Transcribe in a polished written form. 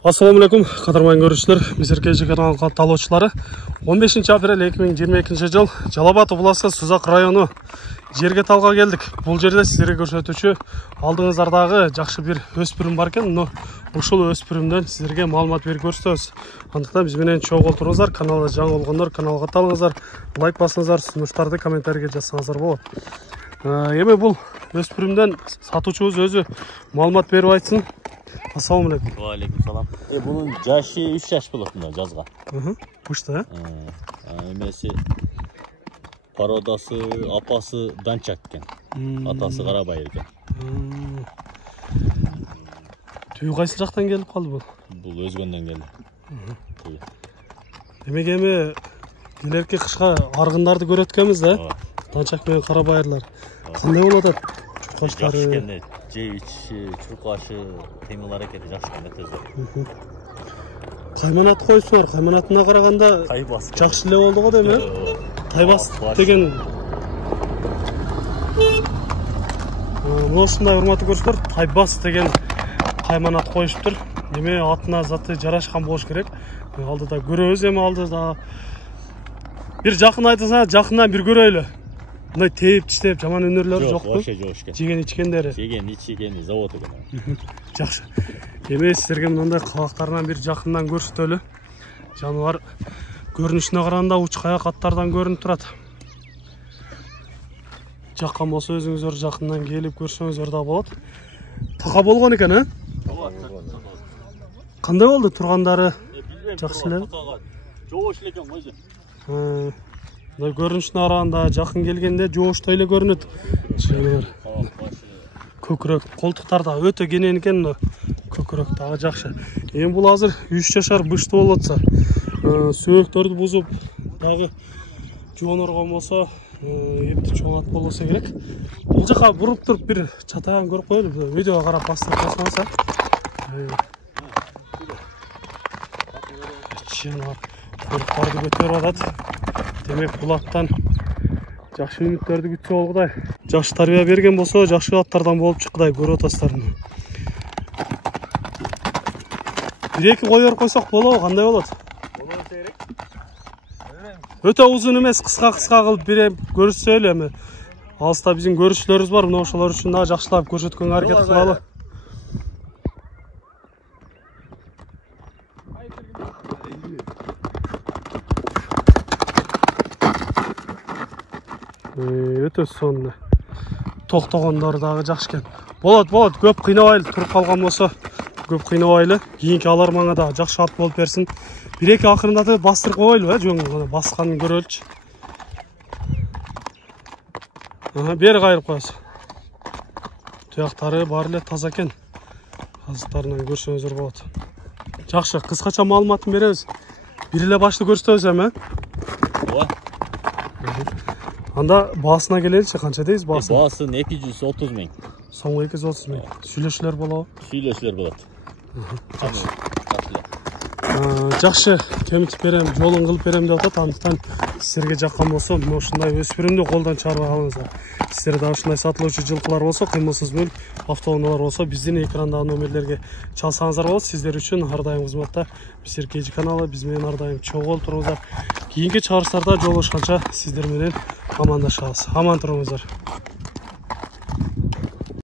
Assalamualaikum, кадырман көрүүчүлөр, Мисиркежи каналынын талоочулары. 15 апрель 2022 жыл Жалал-Абад обласы Сузак району жерге талга келдик. Бул жерде сиздерге көрсөтүүчү алдыңыздардагы жакшы бир өспүрүм бар экен. Ушул өспүрүмдөн сиздерге маалымат берип көрсөтөбүз. Андыктан биз менен чогуу болуңуздар, каналга жаңы болгондор каналга катталыңыздар, лайк басыңыздар, сунуштарды комментарийге жазсаңыздар болот. Эми бул өспүрүмдөн сатуучубуз өзү маалымат берип айтсын. Assalamualaikum. Waalaikumsalam. Bunun yaşı 3 yaş bulutunda жазга. Kuşta. Emesi parodası, apası Dançak eken. Atası Karabay eken. Tüyü kayсы жактан келип калды бул? Бул Өзгөндөн келди. Демек эми келерки кышка аргындарды көрөт экенбиз да? Данчак менен Карабайырлар. Кандай болуп атат? Чуркаштары, жейичи, чуркашы, темилар экени жакшы экен өтөздөр. Кайманат койсуңар, кайманатына караганда жакшы эле болду го деме? Тайбас деген. Мына ушундай урматтуу көрүүчүлөр, Тайбас деген кайманат коюшуптур. Деме атына заты жарашкан болуш керек. Алдыда көрөбүз, эми алдыда бир жакын айтсаңар, жакындан бир көрөйлү. Мындай тээп тиштеп жаман өнөрлөр жокпу? Жок, жок экен. Жеген ичкендери. Жеген ичкени завод экен. Жакшы. Эми сиздерге мындай кабактарынан бир жакындан көрсөтөлү. Жаныбар көрүнүшүнө караганда уч каяк аттардан көрүнүп турат. Жаккан болсо өзүңүздөр жакындан келип көрсөңүздөр да болот. Така болгон экен, а? Кандай болду тургандары? Жакшы эле. Жоош экен өзү. Мына көрүнүшүнө караганда жакын келгенде жооштой эле көрүнөт. Көкүрөк, колтуктар да өтө кенен экен, көкүрөк дагы жакшы. Эми бул азыр 3 жашар бышты болуп атса, сөөктөрдү бузуп, дагы жооноргон болсо, эпти чоң ат болсо керек. Бул жака буруп туруп бир чатаган көрүп коелу, видеого карап бастырып койсоңуздар. Жаныбар көрүктөрдү көтөрүп атат. Демек бул аттан жакшы үмүттөрдү күтсө болгудай. Жакшы тарбия берген болсо, жакшы аттардан болуп чыккыдай көрүп атасыздар. Бир-эки коёр койсок болобу, кандай болот? Болот керек. Өтө узун эмес, кыска-кыска кылып берем көрсөтөлү эми. Алыста биздин көрүүчүлөрүбүз бар, мына ошолор үчүн да жакшылап көрсөткөнгө аракет кылалы. Өтө сонун. Токтогондор дагы жакшы экен. Болот, көп кыйнабайлы, туруп калган болсо, көп кыйнабайлы. Кийинки алармаңа да жакшы ат болуп берсин. Бир-эки акырындатып бастырып коелу, жөн басканын көрөлүчү. Бери кайрып коесуз. Туяктары баары эле таза экен. Азыктарынан көрсөңүздөр болот. Жакшы, кыскача маалыматын беребиз. Бир эле башты көрсөтөбүз эми. Анда баасына келеличи, канча дейбиз баасы? Баасын 230 миң. Соңу 230 миң. Сүйлөшүлөр болобу? Сүйлөшүлөр болот. Жакшы, кемитип берем, жолун кылып берем деп атат. Андыктан сиздерге жаккан болсо, мына ушундай өспүрүмдү колдон чыгарып алыңыздар. Сиздерде да ушундай сатылуучу жылкылар болсо, кыймылсыз мүлк, автоунаалар болсо, биздин экрандагы номерлерге чалсаңыздар болот. Сиздер үчүн ар дайым кызматта Мисиркежи каналы, биз менен ар дайым чогуу болуп туруңуздар. Кийинки чыгарыштарда жолугушканча сиздер менен амандашабыз. Аман туруңуздар.